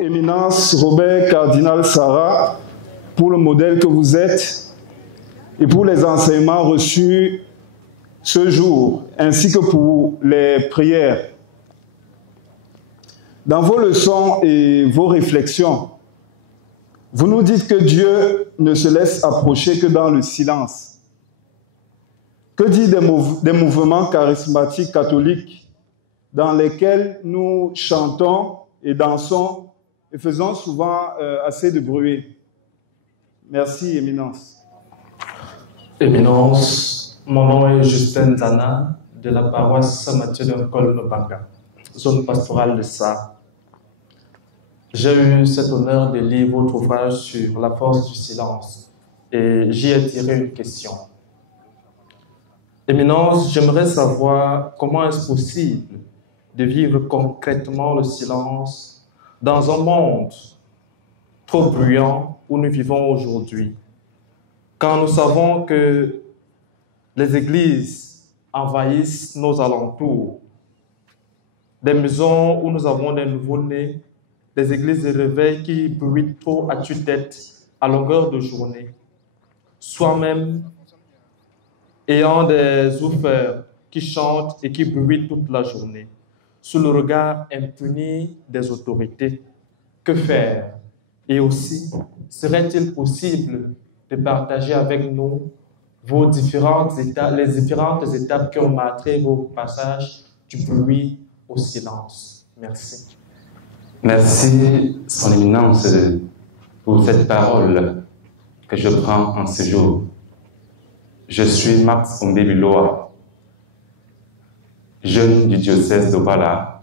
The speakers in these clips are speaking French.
Éminence Robert Cardinal Sarah, pour le modèle que vous êtes et pour les enseignements reçus ce jour, ainsi que pour les prières. Dans vos leçons et vos réflexions, vous nous dites que Dieu ne se laisse approcher que dans le silence. Que dit des mouvements charismatiques catholiques dans lesquels nous chantons et dansons et faisons souvent assez de bruit? Merci, Éminence. Éminence, mon nom est Justin Zana, de la paroisse Saint-Mathieu de Nkolno-Banga, zone pastorale de Sa. J'ai eu cet honneur de lire votre ouvrage sur la force du silence et j'y ai tiré une question. Éminence, j'aimerais savoir comment est-ce possible de vivre concrètement le silence dans un monde trop bruyant où nous vivons aujourd'hui, quand nous savons que les églises envahissent nos alentours, des maisons où nous avons des nouveau-nés, des églises de réveil qui bruitent trop à tue-tête à longueur de journée, soi-même ayant des oufers qui chantent et qui bruitent toute la journée, sous le regard impuni des autorités. Que faire? Et aussi, serait-il possible de partager avec nous les différentes étapes qui ont marqué vos passages du bruit au silence? Merci. Merci, Son Éminence, pour cette parole que je prends en ce jour. Je suis Max Ombebiloa, jeune du diocèse d'Obala,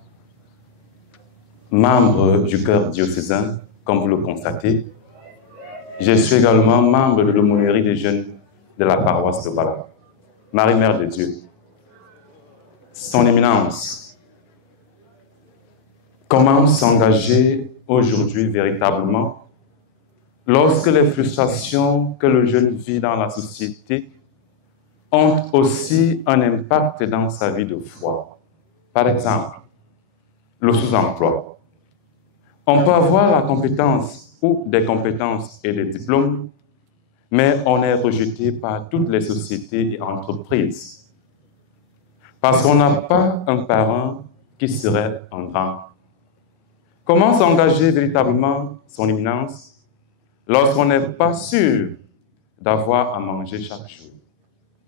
membre du chœur diocésain, comme vous le constatez. Je suis également membre de l'aumônerie des jeunes de la paroisse d'Obala. Marie-Mère de Dieu, Son Éminence, comment s'engager aujourd'hui véritablement lorsque les frustrations que le jeune vit dans la société ont aussi un impact dans sa vie de foi? Par exemple, le sous-emploi. On peut avoir la compétence ou des compétences et des diplômes, mais on est rejeté par toutes les sociétés et entreprises parce qu'on n'a pas un parent qui serait un grand. Comment s'engager véritablement, Son Éminence, lorsqu'on n'est pas sûr d'avoir à manger chaque jour?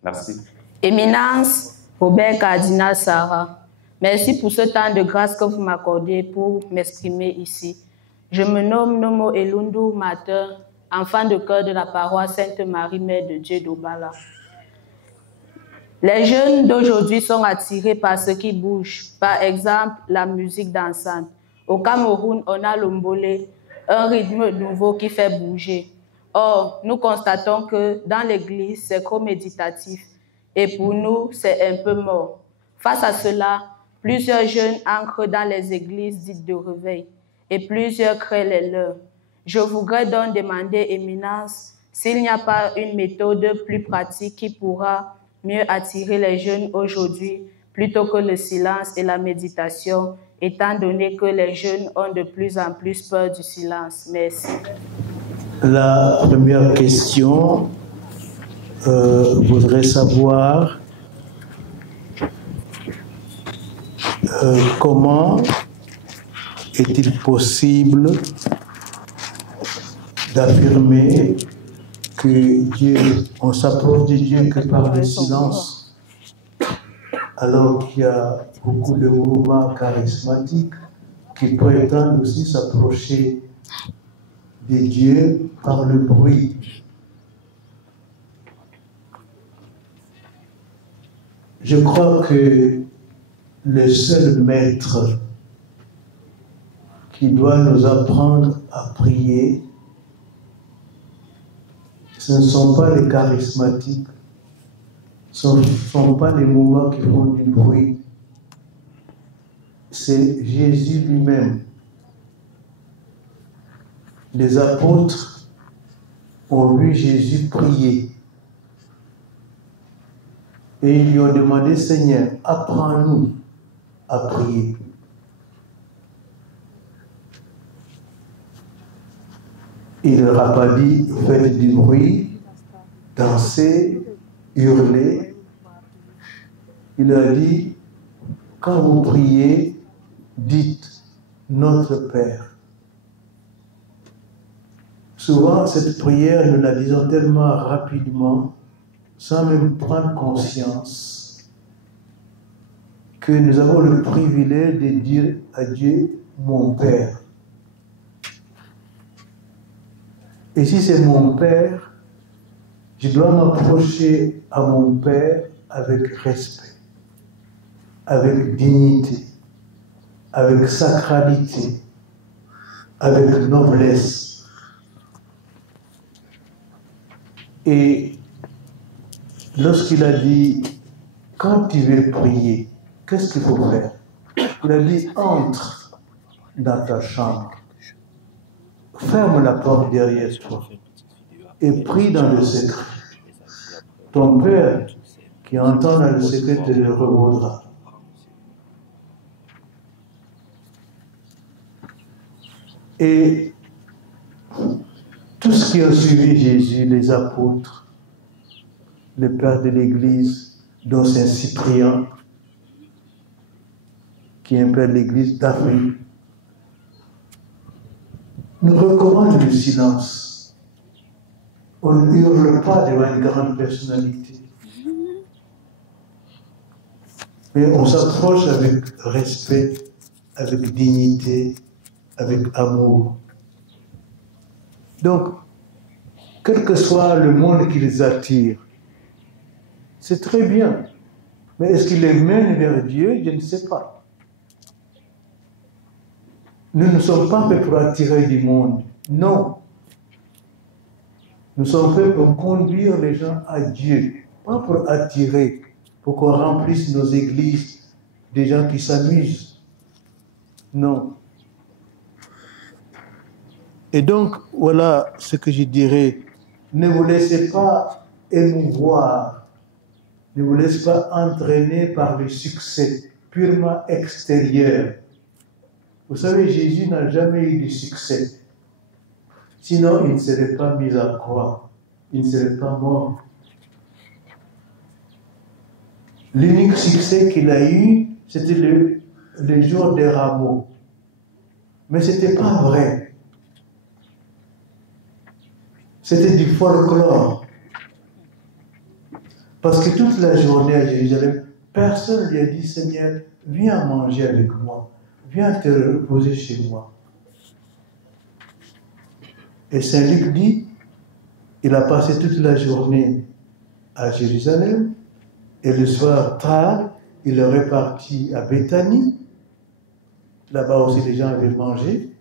Merci. Éminence Robert Cardinal Sarah, merci pour ce temps de grâce que vous m'accordez pour m'exprimer ici. Je me nomme Nomo Elundu Matin, enfant de cœur de la paroisse Sainte-Marie, Mère de Dieu d'Obala. Les jeunes d'aujourd'hui sont attirés par ce qui bouge, par exemple la musique dansante. Au Cameroun, on a le mbolé, un rythme nouveau qui fait bouger. Or, nous constatons que dans l'église, c'est trop méditatif et pour nous, c'est un peu mort. Face à cela, plusieurs jeunes entrent dans les églises dites de réveil et plusieurs créent les leurs. Je voudrais donc demander, Éminence, s'il n'y a pas une méthode plus pratique qui pourra mieux attirer les jeunes aujourd'hui plutôt que le silence et la méditation, étant donné que les jeunes ont de plus en plus peur du silence. Merci. La première question voudrait savoir comment est-il possible d'affirmer que Dieu, on s'approche de Dieu que par le silence, alors qu'il y a beaucoup de mouvements charismatiques qui prétendent aussi s'approcher de Dieu par le bruit. Je crois que le seul maître qui doit nous apprendre à prier, ce ne sont pas les charismatiques, ce ne sont pas les mouvements qui font du bruit, c'est Jésus lui-même. Les apôtres ont vu Jésus prier et ils lui ont demandé, Seigneur, apprends-nous à prier. Il ne leur a pas dit faites du bruit, dansez, hurlez. Il leur a dit quand vous priez, dites notre Père. Souvent, cette prière, nous la disons tellement rapidement, sans même prendre conscience, que nous avons le privilège de dire à Dieu, mon Père. Et si c'est mon Père, je dois m'approcher à mon Père avec respect, avec dignité, avec sacralité, avec noblesse. Et lorsqu'il a dit, quand tu veux prier, qu'est-ce qu'il faut faire? Il a dit, entre dans ta chambre, ferme la porte derrière toi et prie dans le secret. Ton Père qui entend dans le secret te le revaudra. Et tout ce qui a suivi Jésus, les apôtres, le père de l'Église, dont Saint Cyprien, qui est un père de l'Église d'Afrique, nous recommande le silence. On ne hurle pas devant une grande personnalité. Mais on s'approche avec respect, avec dignité, avec amour. Donc, quel que soit le monde qui les attire, c'est très bien. Mais est-ce qu'il les mène vers Dieu? Je ne sais pas. Nous ne sommes pas faits pour attirer du monde. Non. Nous sommes faits pour conduire les gens à Dieu, pas pour attirer, pour qu'on remplisse nos églises des gens qui s'amusent. Non. Et donc, voilà ce que je dirais. Ne vous laissez pas émouvoir, ne vous laissez pas entraîner par le succès purement extérieur. Vous savez, Jésus n'a jamais eu de succès. Sinon, il ne serait pas mis à croix. Il ne serait pas mort. L'unique succès qu'il a eu, c'était le jour des rameaux. Mais ce n'était pas vrai. C'était du folklore. Parce que toute la journée à Jérusalem, personne ne lui a dit, Seigneur, viens manger avec moi. Viens te reposer chez moi. Et Saint Luc dit, il a passé toute la journée à Jérusalem, et le soir tard, il est reparti à Béthanie. Là-bas aussi, les gens avaient mangé,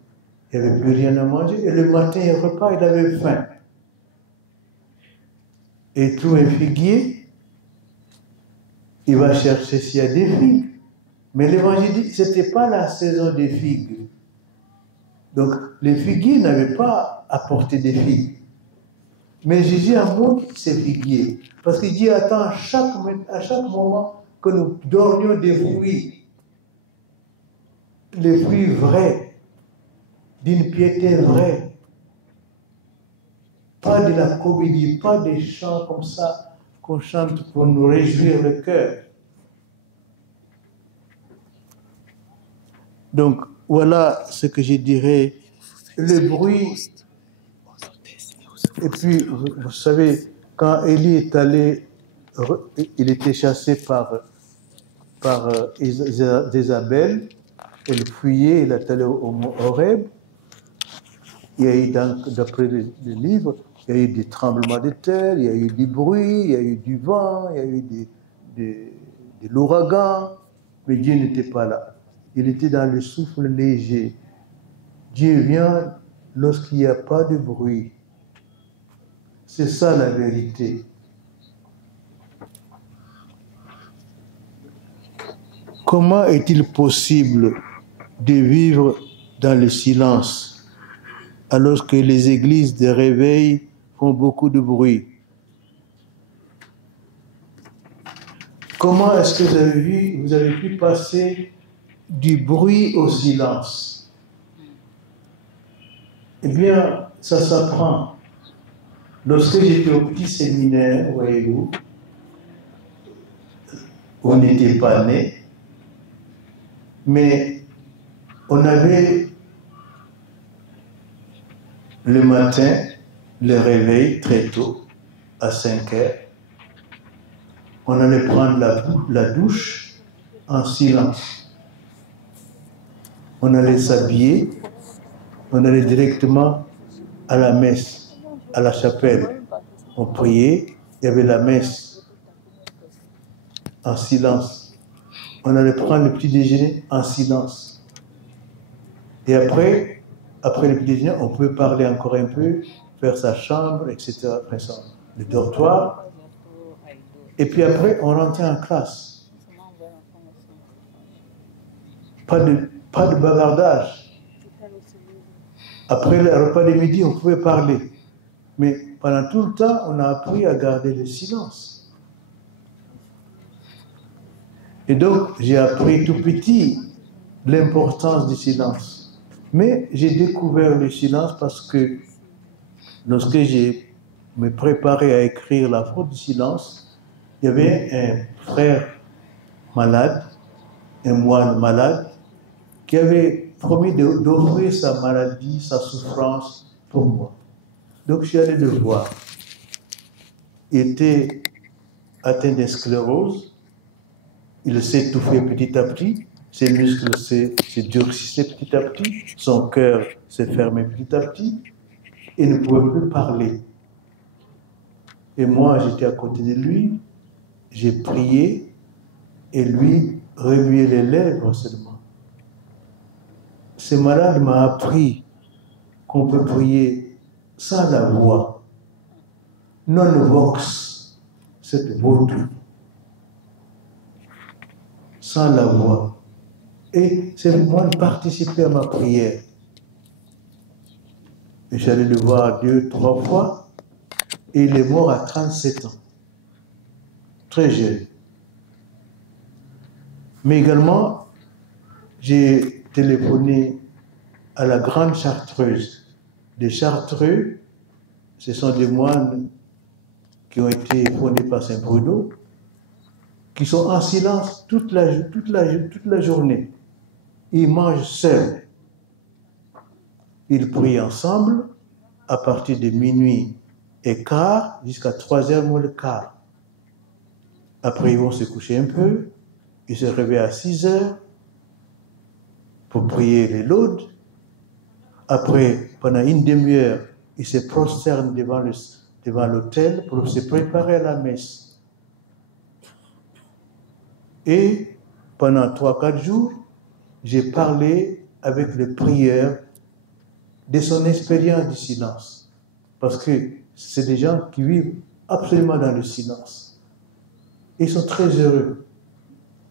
il n'y avait plus rien à manger, et le matin, il repas, il avait faim. Et trouve un figuier, il va chercher s'il y a des figues. Mais l'évangile dit que ce n'était pas la saison des figues. Donc, les figuiers n'avaient pas apporté des figues. Mais Jésus a montré ces figuiers. Parce qu'il dit, attends, à chaque moment que nous donnions des fruits, les fruits vrais, d'une piété vraie. Pas de la comédie, pas des chants comme ça qu'on chante pour nous réjouir le cœur. Donc, voilà ce que je dirais. Le bruit. Et puis, vous savez, quand Élie est allé, il était chassé par Jézabel, elle fuyait, il est allé au mont Horeb. Il y a eu, d'après le livre, il y a eu des tremblements de terre, il y a eu du bruit, il y a eu du vent, il y a eu de l'ouragan, mais Dieu n'était pas là. Il était dans le souffle léger. Dieu vient lorsqu'il n'y a pas de bruit. C'est ça la vérité. Comment est-il possible de vivre dans le silence alors que les églises de réveil font beaucoup de bruit? Comment est-ce que vous avez pu passer du bruit au silence? Eh bien, ça s'apprend. Lorsque j'étais au petit séminaire, voyez-vous, on n'était pas nés, mais on avait le matin le réveil très tôt, à 5 heures. On allait prendre la douche en silence. On allait s'habiller, on allait directement à la messe, à la chapelle. On priait, il y avait la messe en silence. On allait prendre le petit déjeuner en silence. Et après le petit déjeuner, on pouvait parler encore un peu, faire sa chambre, etc. Après ça, le dortoir. Et puis après, on rentrait en classe. Pas de bavardage. Après le repas de midi, on pouvait parler. Mais pendant tout le temps, on a appris à garder le silence. Et donc, j'ai appris tout petit l'importance du silence. Mais j'ai découvert le silence parce que lorsque j'ai me préparé à écrire La faute du silence, il y avait un frère malade, un moine malade, qui avait promis d'offrir sa maladie, sa souffrance pour moi. Donc je suis allé le voir. Il était atteint de sclérose, il s'étouffait petit à petit, ses muscles se durcissaient petit à petit, son cœur s'est fermé petit à petit, et ne pouvait plus parler. Et moi, j'étais à côté de lui, j'ai prié, et lui remuait les lèvres seulement. Ce malade m'a appris qu'on peut prier sans la voix. Non vox, cette beauté. Sans la voix. Et c'est moi de participer à ma prière. Et j'allais le voir 2, 3 fois, et il est mort à 37 ans. Très jeune. Mais également, j'ai téléphoné à la Grande Chartreuse. Les Chartreux, ce sont des moines qui ont été fondés par Saint Bruno, qui sont en silence toute la journée. Ils mangent seuls. Ils prient ensemble à partir de minuit et quart jusqu'à 3h moins le quart. Après, ils vont se coucher un peu. Ils se réveillent à 6h pour prier les laudes. Après, pendant une demi-heure, ils se prosternent devant l'autel pour se préparer à la messe. Et pendant 3-4 jours, j'ai parlé avec le prieur de son expérience du silence. Parce que c'est des gens qui vivent absolument dans le silence. Ils sont très heureux.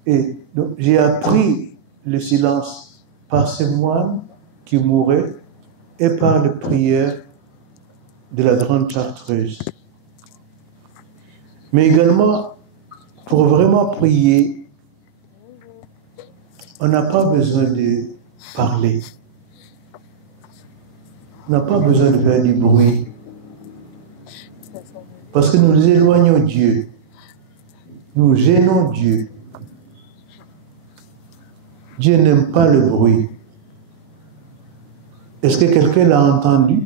Et donc, j'ai appris le silence par ces moines qui mouraient et par le prieur de la Grande Chartreuse. Mais également, pour vraiment prier, on n'a pas besoin de parler. On n'a pas besoin de faire du bruit. Parce que nous éloignons Dieu. Nous gênons Dieu. Dieu n'aime pas le bruit. Est-ce que quelqu'un l'a entendu?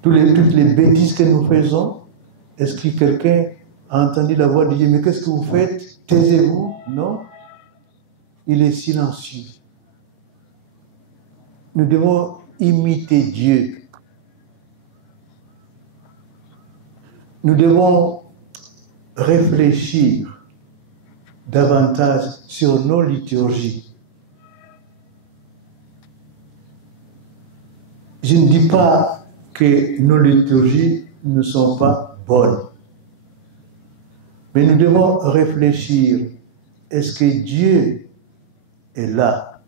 Toutes les bêtises que nous faisons, est-ce que quelqu'un a entendu la voix de Dieu? Mais qu'est-ce que vous faites? Taisez-vous? Non. Il est silencieux. Nous devons imiter Dieu. Nous devons réfléchir davantage sur nos liturgies. Je ne dis pas que nos liturgies ne sont pas bonnes, mais nous devons réfléchir. Est-ce que Dieu est là?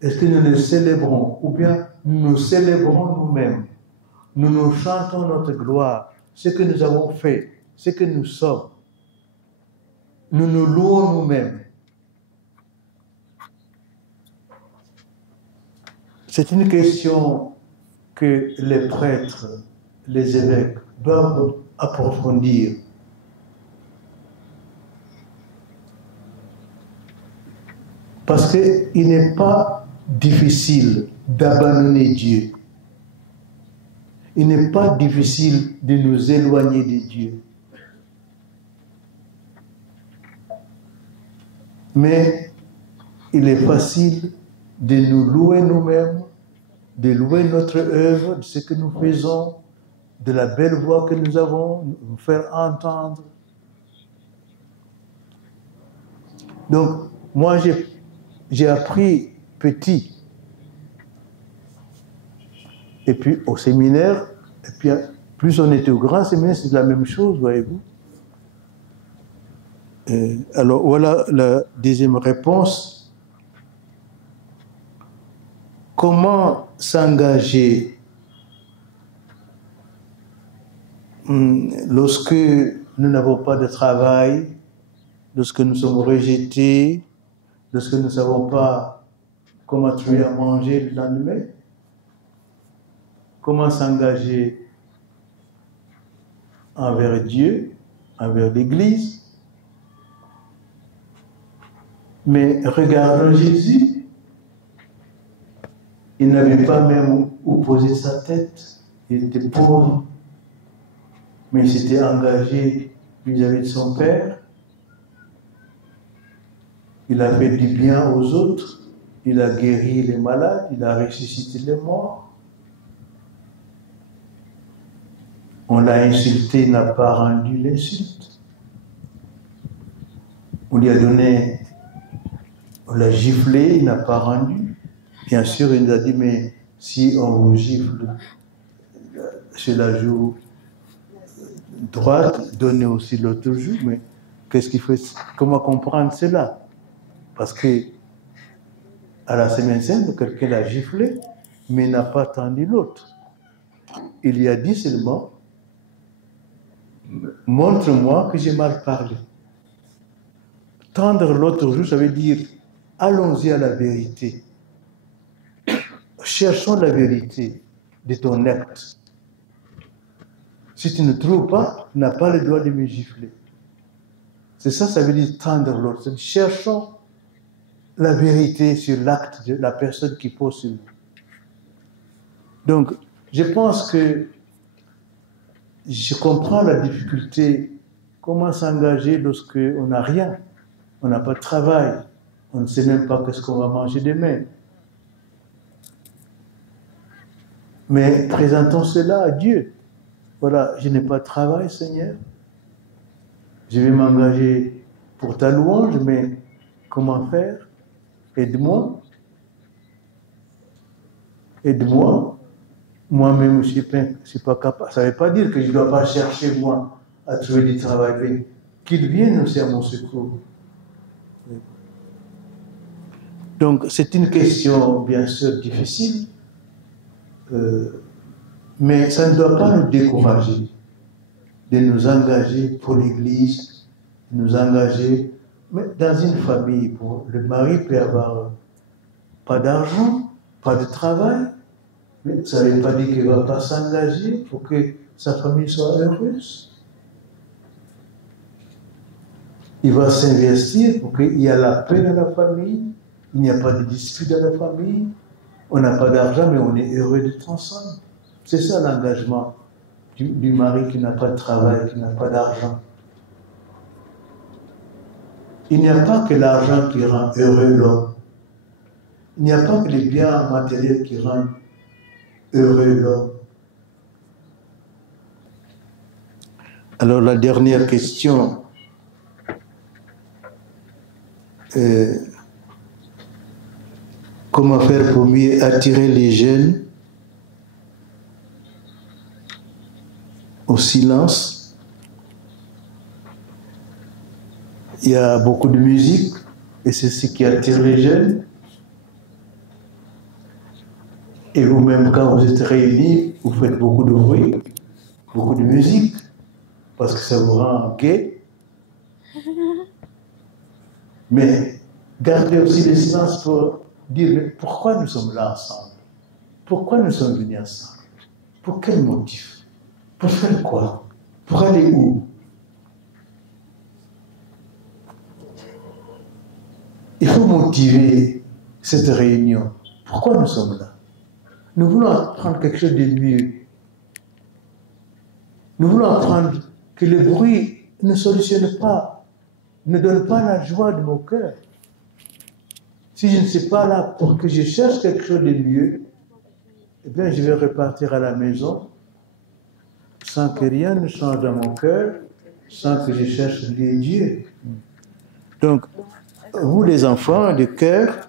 Est-ce que nous le célébrons? Ou bien nous célébrons nous-mêmes? Nous nous chantons notre gloire, ce que nous avons fait, ce que nous sommes. Nous nous louons nous-mêmes. C'est une question que les prêtres, les évêques doivent approfondir. Parce qu'il n'est pas difficile d'abandonner Dieu. Il n'est pas difficile de nous éloigner de Dieu. Mais il est facile de nous louer nous-mêmes, de louer notre œuvre, de ce que nous faisons, de la belle voix que nous avons, nous faire entendre. Donc, moi, j'ai appris petit. Et puis au séminaire, et puis plus on était au grand séminaire, c'est la même chose, voyez-vous. Alors voilà la deuxième réponse. Comment s'engager lorsque nous n'avons pas de travail, lorsque nous sommes rejetés, lorsque nous ne savons pas comment trouver à manger le lendemain? Comment s'engager envers Dieu, envers l'Église? Mais regardons Jésus. Il n'avait pas même où poser sa tête. Il était pauvre. Mais il s'était engagé vis-à-vis de son Père. Il a fait du bien aux autres. Il a guéri les malades. Il a ressuscité les morts. On l'a insulté, il n'a pas rendu l'insulte. On lui a donné, on l'a giflé, il n'a pas rendu. Bien sûr, il nous a dit, mais si on vous gifle sur la joue droite, donnez aussi l'autre joue. Mais qu'est-ce qu'il fait? Comment comprendre cela? Parce que à la Semaine Sainte, quelqu'un l'a giflé, mais il n'a pas tendu l'autre. Il lui a dit seulement, montre-moi que j'ai mal parlé. Tendre l'autre joue, ça veut dire allons-y à la vérité. Cherchons la vérité de ton acte. Si tu ne trouves pas, tu n'as pas le droit de me gifler. C'est ça, ça veut dire tendre l'autre. Cherchons la vérité sur l'acte de la personne qui pose sur nous. Donc, je pense que je comprends la difficulté. Comment s'engager lorsqu'on n'a rien, on n'a pas de travail, on ne sait même pas qu'est-ce qu'on va manger demain. Mais présentons cela à Dieu. Voilà, je n'ai pas de travail, Seigneur. Je vais m'engager pour ta louange, mais comment faire? Aide-moi. Aide-moi. Moi-même, je ne suis pas capable. Ça ne veut pas dire que je ne dois pas chercher, moi, à trouver du travail, mais qu'il vienne aussi à mon secours. Donc, c'est une question, bien sûr, difficile, mais ça ne doit pas nous décourager de nous engager pour l'Église, de nous engager mais dans une famille. Le mari peut avoir pas d'argent, pas de travail, mais ça ne veut pas dire qu'il ne va pas s'engager pour que sa famille soit heureuse. Il va s'investir pour qu'il y ait la paix dans la famille, il n'y a pas de dispute dans la famille, on n'a pas d'argent, mais on est heureux d'être ensemble. C'est ça l'engagement du mari qui n'a pas de travail, qui n'a pas d'argent. Il n'y a pas que l'argent qui rend heureux l'homme. Il n'y a pas que les biens matériels qui rendent heureux l'homme. Alors la dernière question, comment faire pour mieux attirer les jeunes au silence? Il y a beaucoup de musique et c'est ce qui attire les jeunes. Et vous-même, quand vous êtes réunis, vous faites beaucoup de bruit, beaucoup de musique, parce que ça vous rend gai. Mais gardez aussi le silence pour dire mais pourquoi nous sommes là ensemble? Pourquoi nous sommes venus ensemble? Pour quel motif? Pour faire quoi? Pour aller où? Il faut motiver cette réunion. Pourquoi nous sommes là? Nous voulons apprendre quelque chose de mieux. Nous voulons apprendre que le bruit ne solutionne pas, ne donne pas la joie de mon cœur. Si je ne suis pas là pour que je cherche quelque chose de mieux, eh bien, je vais repartir à la maison sans que rien ne change dans mon cœur, sans que je cherche les dieux. Donc, vous les enfants de cœur,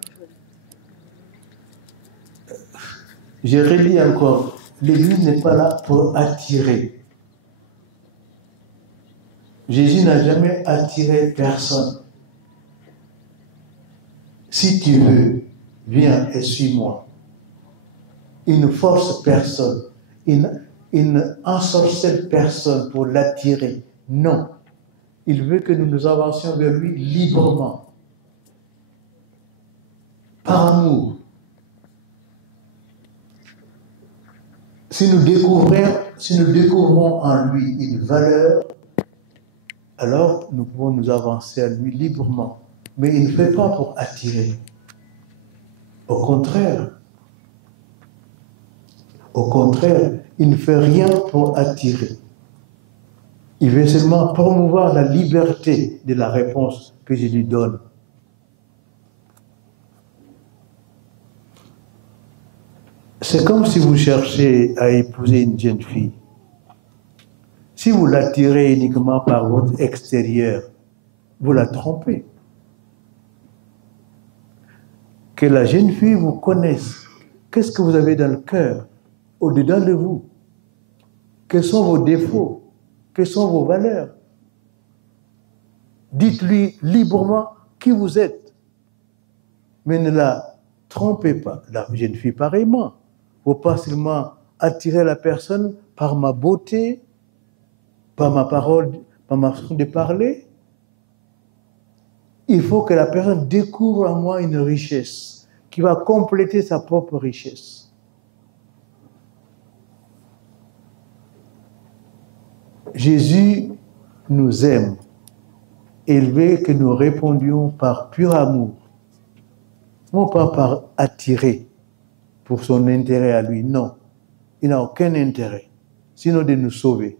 je redis encore, l'Église n'est pas là pour attirer. Jésus n'a jamais attiré personne. Si tu veux, viens et suis-moi. Il ne force personne. Il ne ensorcelle personne pour l'attirer. Non. Il veut que nous nous avancions vers lui librement. Par amour. Si nous découvrons en lui une valeur, alors nous pouvons nous avancer à lui librement. Mais il ne fait pas pour attirer. Au contraire, il ne fait rien pour attirer. Il veut seulement promouvoir la liberté de la réponse que je lui donne. C'est comme si vous cherchez à épouser une jeune fille. Si vous l'attirez uniquement par votre extérieur, vous la trompez. Que la jeune fille vous connaisse. Qu'est-ce que vous avez dans le cœur, au-dedans de vous? Quels sont vos défauts? Quelles sont vos valeurs? Dites-lui librement qui vous êtes. Mais ne la trompez pas. La jeune fille, pareillement. Il ne faut pas seulement attirer la personne par ma beauté, par ma parole, par ma façon de parler. Il faut que la personne découvre en moi une richesse qui va compléter sa propre richesse. Jésus nous aime et il veut que nous répondions par pur amour, non pas par attirer pour son intérêt à lui. Non, il n'a aucun intérêt, sinon de nous sauver.